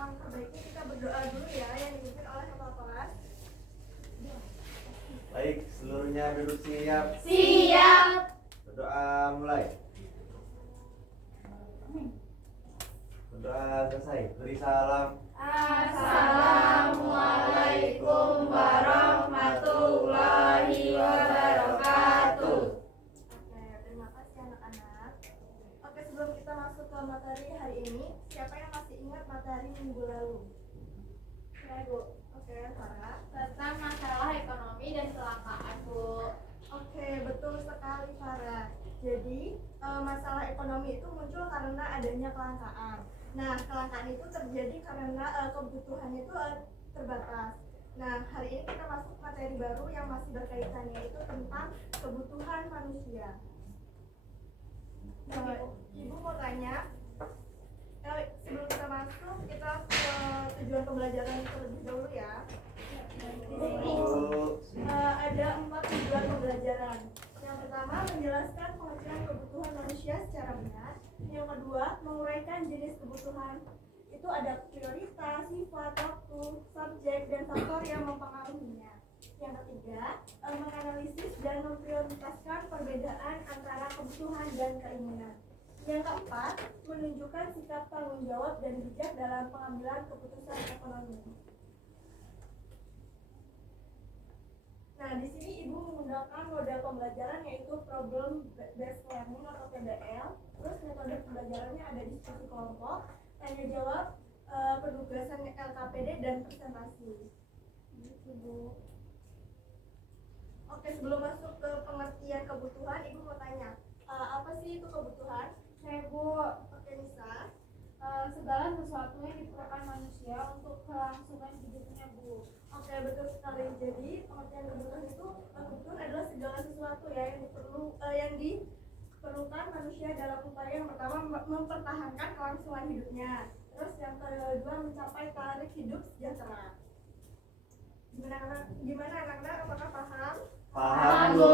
alangkah baiknya kita berdoa dulu ya, yang dipimpin oleh kepala kelas. Baik, seluruhnya duduk siap. Siap. Berdoa mulai. Berdoa selesai. Beri salam. Assalamualaikum warahmatullahi wabarakatuh. Oke, terima kasih anak-anak. Oke, sebelum kita masuk ke materi hari ini, siapa yang masih ingat materi minggu lalu? Ya, Bu. Oke, Farah. Tentang masalah ekonomi dan kelangkaan, Bu. Oke, betul sekali Farah. Jadi masalah ekonomi itu muncul karena adanya kelangkaan. Nah, kelangkaan itu terjadi karena kebutuhannya itu terbatas. Nah, hari ini kita masuk materi baru yang masih berkaitan, yaitu tentang kebutuhan manusia. Ibu mau tanya, sebelum kita masuk, kita ke tujuan pembelajaran terlebih dahulu ya. Di sini ada 4 tujuan pembelajaran. Yang pertama, menjelaskan pengertian kebutuhan manusia secara benar. Yang kedua, menguraikan jenis kebutuhan. Itu ada prioritas, sifat, waktu, subjek, dan faktor yang mempengaruhinya. Yang ketiga, menganalisis dan memprioritaskan perbedaan antara kebutuhan dan keinginan. Yang keempat, menunjukkan sikap tanggung jawab dan bijak dalam pengambilan keputusan ekonomi. Nah, di sini Ibu menggunakan model pembelajaran yaitu problem based learning atau PBL. Terus metode pembelajarannya ada diskusi kelompok, tanya jawab, penugasan LKPD dan presentasi. Gitu, Bu. Oke, sebelum masuk ke pengertian kebutuhan, Ibu mau tanya, apa sih itu kebutuhan? Bu, Oke, Nisa. segala sesuatu yang diperlukan manusia untuk kelangsungan hidupnya, Bu. Oke, betul sekali. Jadi pengertian kebutuhan itu, kebutuhan adalah segala sesuatu ya yang diperlukan manusia dalam upaya yang pertama mempertahankan kelangsungan hidupnya. Terus yang kedua mencapai taraf hidup sejahtera. Gimana anak-anak? Apakah paham? Paham, Bu.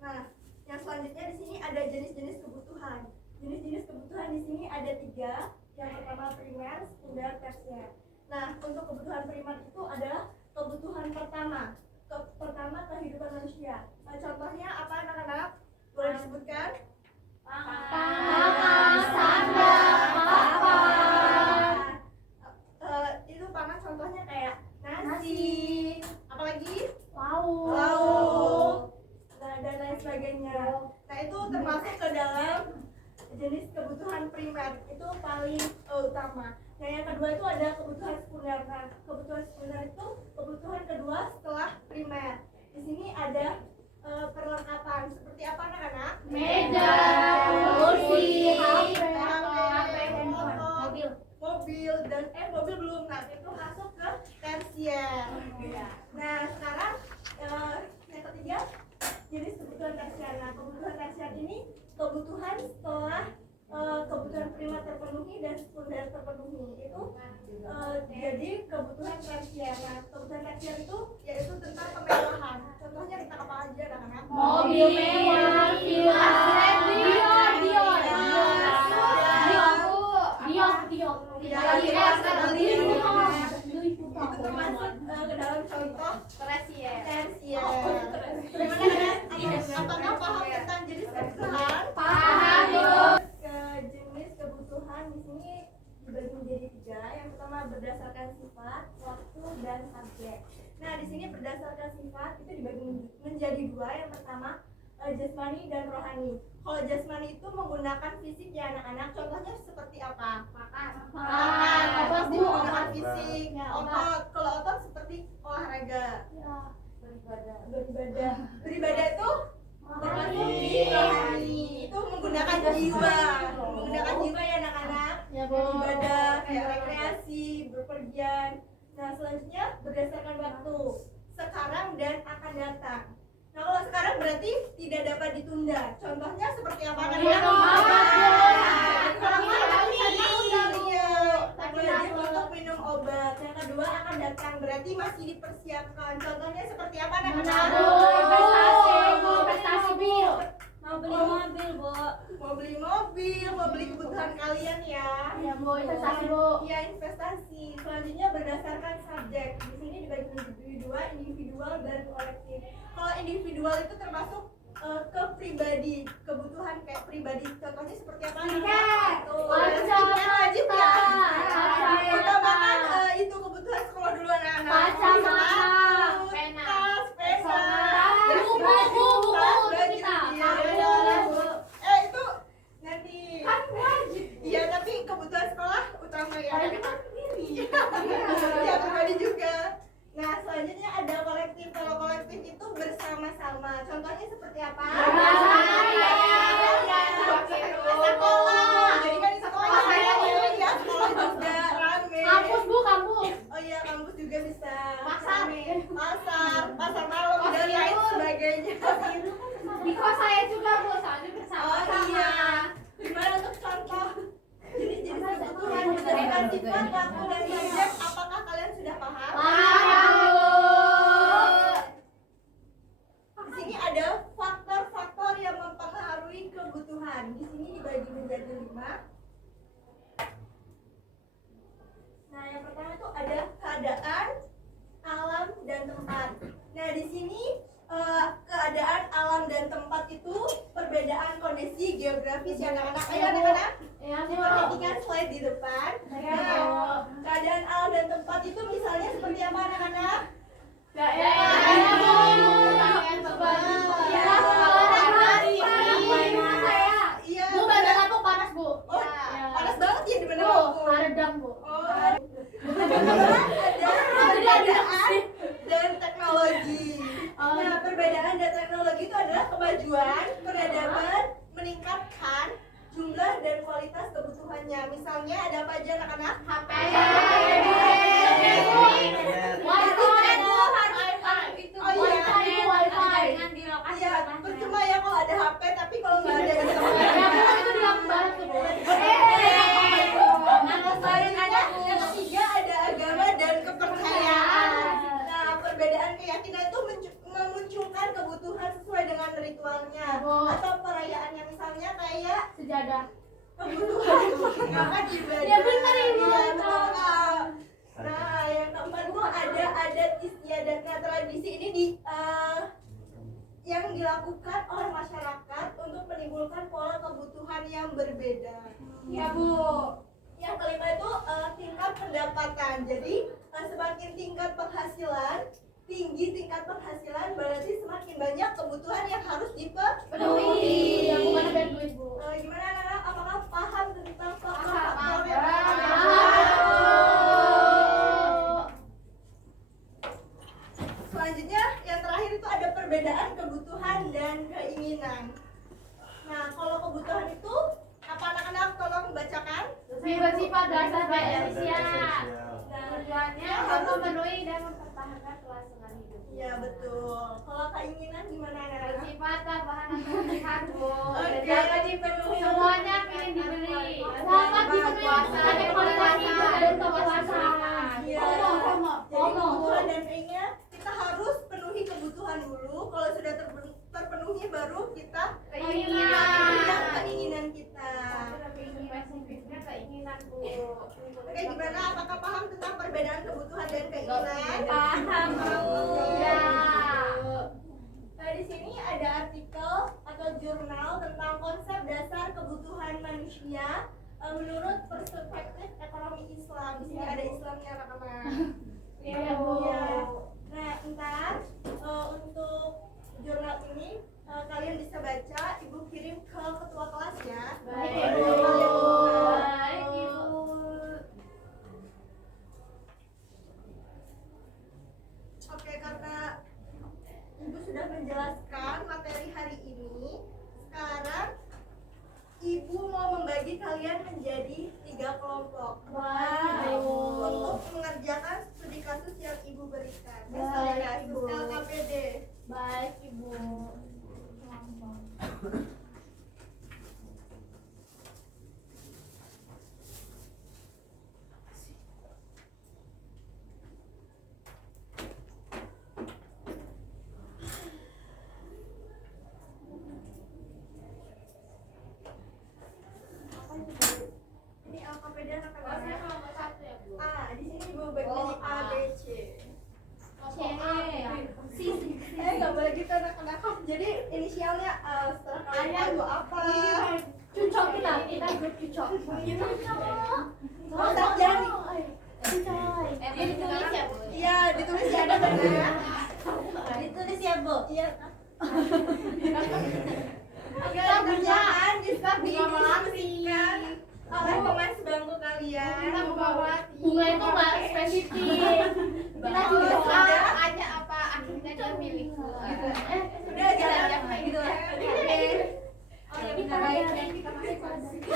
Nah, yang selanjutnya di sini ada jenis-jenis kebutuhan. Jenis-jenis kebutuhan di sini ada 3. Yang pertama primer, sekunder, tersier. Nah, untuk kebutuhan primer itu adalah kebutuhan pertama. Pertama kehidupan manusia. Nah, contohnya apa anak-anak? Boleh disebutkan? Pangan, sandang, papan. Itu pangan contohnya kayak nasi, apalagi Lauk. nah, dan lain sebagainya. Nah, itu termasuk ke dalam jenis kebutuhan primer, itu paling utama. Nah, yang kedua itu ada kebutuhan sekunder. Nah, kebutuhan sekunder itu kebutuhan kedua setelah primer. Di sini ada perlengkapan seperti apa anak-anak? Meja, kursi, HP, mobil dan mobil belum. Nah, itu masuk ke tersier. Nah, sekarang yang ketiga jenis kebutuhan tersier. Nah, kebutuhan tersier ini kebutuhan setelah kebutuhan primer terpenuhi dan sekunder terpenuhi. Itu jadi kebutuhan tersier. Nah, kebutuhan tersier itu yaitu tentang kemewahan. Contohnya tentang apa aja anak-anak? mobil mewah, villa, Itu termasuk ke dalam contoh tersier. tersier. Apakah paham tentang jenis kebutuhan? Paham, Bu. Ke jenis kebutuhan di sini dibagi menjadi 3. Yang pertama berdasarkan sifat, waktu, dan subjek. Nah, di sini berdasarkan sifat itu dibagi menjadi 2. Yang pertama jasmani dan rohani. Kalau jasmani itu menggunakan fisik ya anak-anak. Contohnya seperti apa? Makan. Pasti menggunakan fisik. Otot. Kalau otot seperti olahraga. Beribadah itu rohani. Itu menggunakan jiwa. Menggunakan jiwa ya anak-anak. Beribadah, kayak rekreasi, berpergian. Nah, selanjutnya berdasarkan waktu. Sekarang dan akan datang. Nah, kalau sekarang berarti tidak dapat ditunda. Contohnya seperti apa kan? Wajib untuk minum obat. Yang kedua akan datang, berarti masih dipersiapkan. Contohnya seperti apa anak-anak? Investasi, Bu. Mau beli mobil, mau beli kebutuhan kalian ya. Ya Bu, investasi Bu. Iya, investasi. Selanjutnya berdasarkan subjek. Di sini dibagi menjadi dua, individual dan kolektif. Kalau individual itu termasuk ke pribadi, kebutuhan kayak pribadi. Contohnya seperti apa? Skincare, Tuh, wajib, skincare wajib ya. wajib. Utamakan itu kebutuhan sekolah dulu anak-anak. Kacamata, Sepatu, pena. tas, pena, Tas, buku, tas, itu baju, kita. iya, Buku. itu nanti. Kan wajib. Iya, tapi kebutuhan sekolah utama ya. Kalau kita sendiri. Iya, pribadi juga. Nah, selanjutnya ada kolektif. Kalau kolektif itu bersama-sama. Contohnya seperti apa? Sekolah. Jadi kan di sekolah ya, sekolah juga rame. Kampus Bu, kampus. Oh iya, kampus juga bisa. Pasar. Rame. Pasar malam dan lain sebagainya. Di kos saya juga Bu, soalnya Oh bersama-sama. iya. Gimana untuk contoh jenis-jenis kebutuhan berdasarkan sifat, waktu, dan subjek? Apakah kalian sudah paham? Di sini ada faktor-faktor yang mempengaruhi kebutuhan. Di sini dibagi menjadi 5. Nah, yang pertama itu ada keadaan, alam, dan tempat. Nah, di sini keadaan, alam, dan tempat itu perbedaan kondisi geografis ya anak-anak. Ayo anak-anak, diperhatikan slide di depan. Nah, keadaan alam dan tempat itu misalnya seperti apa anak-anak? Iya. Bu, Bandar Lampung panas Bu. Oh, panas banget ya di Bandar Bu, Lampung. redang Bu. Oh, ada perbedaan dan teknologi. Nah, perbedaan dan teknologi itu adalah kemajuan, peradaban, meningkatkan jumlah dan kualitas kebutuhannya. Misalnya ada apa aja anak-anak? HP. Oh iya. Iya, percuma ya kalau ada HP, tapi kalau nggak ada internet. Selanjutnya yang ketiga ada agama dan kepercayaan. Nah, perbedaan keyakinan itu memunculkan kebutuhan sesuai dengan ritualnya atau perayaannya. Misalnya kayak Sejadah. kebutuhan mengamalkan ibadah. Ya, benar, Ibu. Iya, betul, Kak. Nah, yang keempat itu ada adat istiadat. Nah, tradisi ini yang dilakukan oleh masyarakat untuk menimbulkan pola kebutuhan yang berbeda. Ya Bu. Yang kelima itu tingkat pendapatan. Jadi semakin tingkat penghasilan, tinggi tingkat penghasilan berarti semakin banyak kebutuhan yang harus dipenuhi. Yang bukan ada duit Bu. Gimana anak-anak? Apakah paham tentang faktor-faktor Paham. yang ada? Selanjutnya yang terakhir itu ada perbedaan kebutuhan dan keinginan. Nah, kalau kebutuhan itu apa anak-anak? Tolong bacakan. Sifat-sifat dasar manusia. Nah, Tujuannya untuk memenuhi dan mempertahankan kelangsungan hidup. iya betul. Kalau keinginan gimana anak-anak? Sifat tambahan atau pilihan Bu. Oke. Dapat dipenuhi. Semuanya ingin dibeli. Dapat dipenuhi. Ada kualitas hidup dan kepuasan. Iya. Jadi kebutuhan dan keinginan kita harus penuhi kebutuhan dulu. Kalau sudah terpenuhi baru kita keinginan kita. Spesifiknya keinginan Bu. Oke, gimana? Apakah paham tentang perbedaan kebutuhan dan keinginan? Paham Bu. Ya. Nah, di sini ada artikel atau jurnal tentang konsep dasar kebutuhan manusia menurut perspektif ekonomi Islam. Di sini ada Islamnya anak-anak. Iya Bu. Ya. Nah, ntar untuk jurnal ini kalian bisa baca, Ibu kirim ke ketua kelas ya. Baik Baik. Ibu. Baik Ibu. Ibu. Oke, karena Ibu sudah menjelaskan materi hari ini, sekarang Ibu mau membagi kalian menjadi 3 kelompok. Untuk mengerjakan studi kasus yang Ibu berikan. Studi kasus LKPD. Baik Ibu. lagu apa? Cucok kita grup cucok. Ustaz Jani. Dia ditulis ya, Bu? Iya, ditulis ya ada benar. Ditulis ya, Bu? Iya. Oke, Kita kerjaan buka didiskusikan oleh pemain sebangku kalian. Kita buka bunga itu nggak spesifik. Kita juga Aja apa akhirnya dia milikku. Udah jangan kayak gitu lah. Oke. Oh ya benar baik kita masih kayak gitu.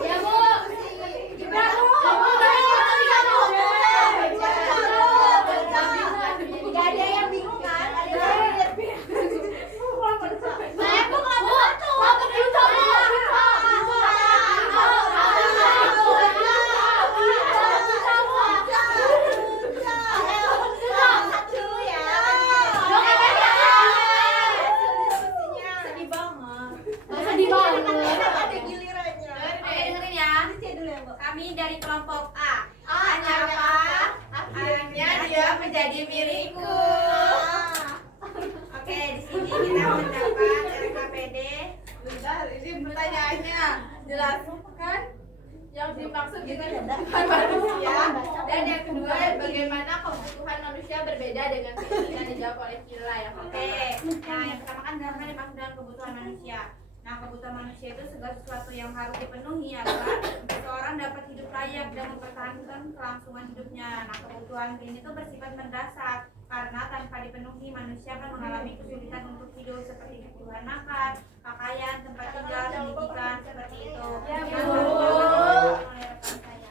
Ya, Bu. Kita Gak ada yang bingung kan? Ada yang saya Bu kelompok cucok. sedih banget. Sedih banget. Ada gilirannya. Oke, dengerin ya. Saya dulu ya, Bu. Kami dari kelompok A. Hanya apa? Akhirnya dia menjadi milikku. Oke, di sini kita mendapat RKPD. Bentar, ini pertanyaannya jelaskan yang dimaksud itu kebutuhan manusia dan yang kedua bagaimana kebutuhan manusia berbeda dengan keinginan dijawab oleh Kila yang Oke, nah yang pertama kan jelaskan dimaksud dengan kebutuhan manusia. Nah, kebutuhan manusia itu segala sesuatu yang harus dipenuhi agar seseorang dapat hidup layak dan mempertahankan kelangsungan hidupnya. Nah, kebutuhan ini tuh bersifat mendasar karena tanpa dipenuhi manusia akan mengalami kesulitan untuk hidup seperti kebutuhan makan, pakaian, tempat tinggal, pendidikan seperti itu. Ya, Bu. Yang oleh rekan saya.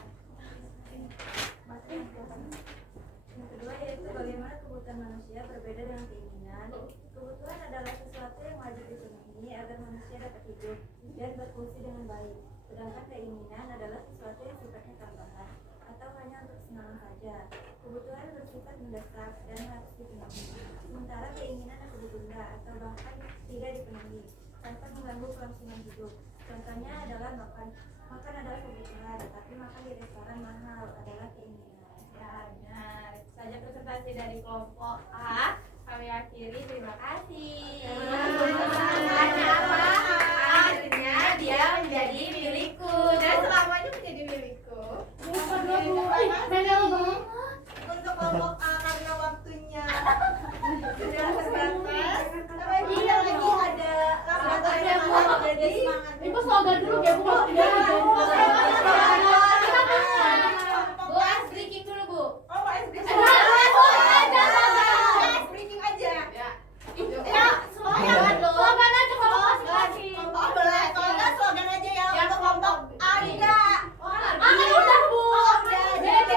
Yang kedua yaitu bagaimana kebutuhan manusia berbeda dengan keinginan. Kebutuhan adalah sesuatu yang wajib dipenuhi agar manusia dapat hidup dan berfungsi dengan baik. Sedangkan keinginan adalah sesuatu yang sifatnya tambahan atau hanya untuk kesenangan saja. Kebutuhan bersifat mendesak dan harus dipenuhi. Sementara keinginan akan ditunda atau bahkan tidak dipenuhi tanpa mengganggu kelangsungan hidup. Contohnya adalah makan. Makan adalah kebutuhan, tapi makan di restoran mahal adalah keinginan. Ya, benar. Itu saja presentasi dari kelompok A. Kami akhiri, terima kasih. Hanya apa? Akhirnya dia menjadi milikku. Dan selamanya menjadi milikku. Melo banget. Untuk kelompok A karena waktunya sudah terbatas. Tapi lagi ada laporan yang mau jadi Ibu slogan dulu ya, Bu. Bu, ice breaking dulu, Bu. Oh, Pak SB. Breaking aja. Ya, itu. Slogan aja kalau masing-masing. Oh, boleh. Kalau enggak slogan aja ya untuk kelompok A enggak. Kan udah, Bu. Udah, B, jadi B.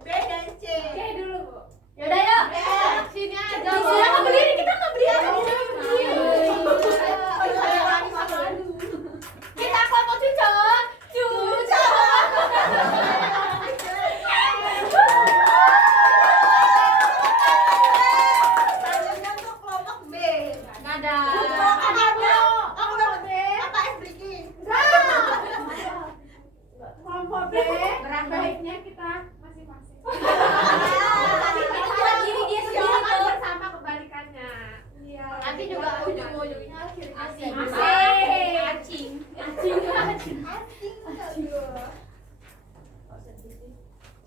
B dan C. Oke dulu, Bu. Yaudah yuk. Sini aja, Di Bu. sini nggak berdiri, kita nggak berdiri. Kita kelompok cucok. Cucok. Selanjutnya untuk kelompok B. Nada. Apa ice breaking? Kelompok B. Baiknya kita masing-masing. Silakan bersama kebalikannya. Iya. Nanti juga ujung-ujungnya akhirnya Asik. Acing.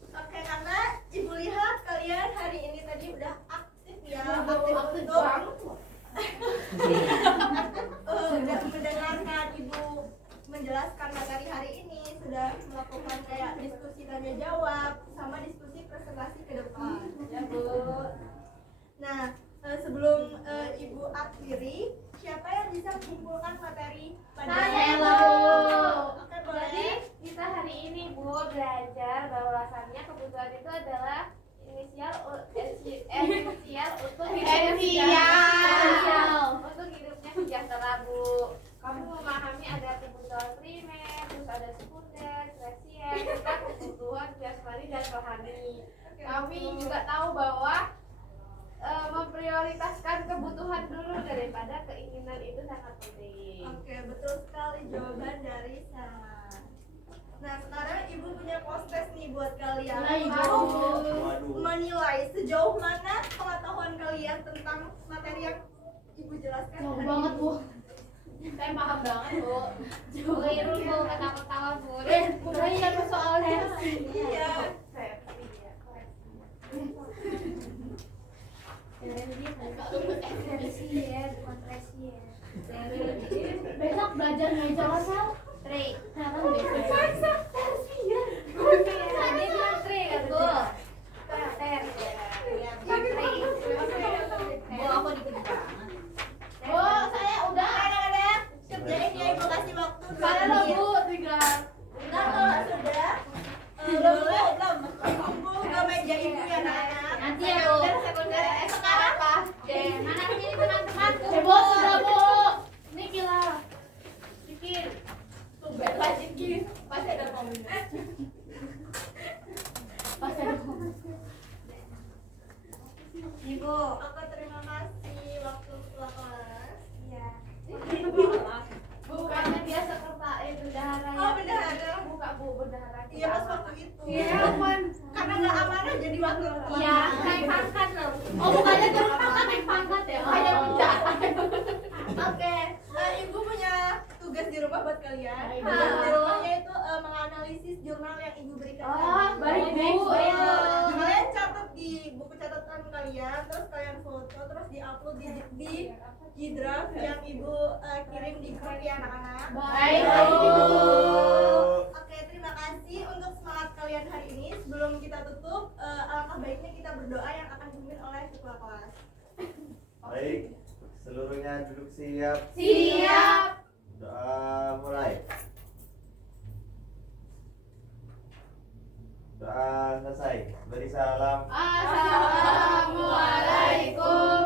Oke, karena Ibu lihat kalian hari ini tadi udah aktif ya, Aktif untuk banget. udah mendengarkan Ibu menjelaskan materi hari ini, sudah melakukan kayak diskusi tanya jawab sama diskusi presentasi ke depan. Ya, Bu. Nah, sebelum Ibu akhiri, siapa yang bisa menyimpulkan materi pada Saya, Bu. Oke, Jadi boleh. kita hari ini Bu belajar bahwasannya kebutuhan itu adalah inisial untuk untuk hidupnya sejahtera, Bu. Kamu memahami ada kebutuhan primer, terus ada sekunder, tersier, serta kebutuhan jasmani dan rohani. Kami juga tahu bahwa memprioritaskan kebutuhan dulu daripada keinginan itu sangat penting. Oke, betul sekali jawaban dari Sarah. Nah, sekarang Ibu punya post-test nih buat kalian. Nah, Ibu. Mau Waduh. menilai sejauh mana pengetahuan kalian kalian tentang materi yang ibu jelaskan. Jauh hari banget, ini. Bu. Saya paham banget, Bu. Keliru, Bu, ketawa-tawa, Bu. Mulai dari soalnya. Iya. Besok belajar meja sel. Tri. Ternyata besok. Tadi bilang Tri kan, Bu. Bu, aku dikit banget. Bu, saya udah. Anak-anak, kerjain ya, Ibu kasih waktu 2 Saya lo, menit. Bu, tinggal. Nah, kalau sudah belum buka meja ibu ya anak-anak. Nanti ya, Bu. Sekunder. Sekarang apa? Mana sih teman-teman? Bu, sudah, Bu. Ini kila. Pikir. Tumbet lagi, Ki. Pasti ada komentar. Pasti ada komen. Ibu, aku terima kasih waktu setelah kelas. Iya. Bukannya dia sekretaris bendahara. Oh, bendahara. Buka, Bu, bendahara. Iya pas waktu itu. Iya, kan. Karena nggak amanah jadi waktu itu. Iya, naik pangkat loh. Oh, bukannya turun pangkat, naik pangkat ya? Hanya bendahara. Oke, ibu punya tugas di rumah buat kalian. Baik, Tugas Bu. di rumahnya itu menganalisis jurnal yang ibu berikan. Oh, baik, Bu. Kalian catat di buku catatan kalian, terus kalian foto, terus diupload di draft yang ibu kirim di grup ya anak-anak. Baik, Bu. Oke, terima kasih untuk semangat kalian hari ini. Sebelum kita tutup, alangkah baiknya kita berdoa yang akan dipimpin oleh ketua kelas. Baik, seluruhnya duduk siap. Siap. Doa mulai. Doa selesai. Beri salam. Assalamualaikum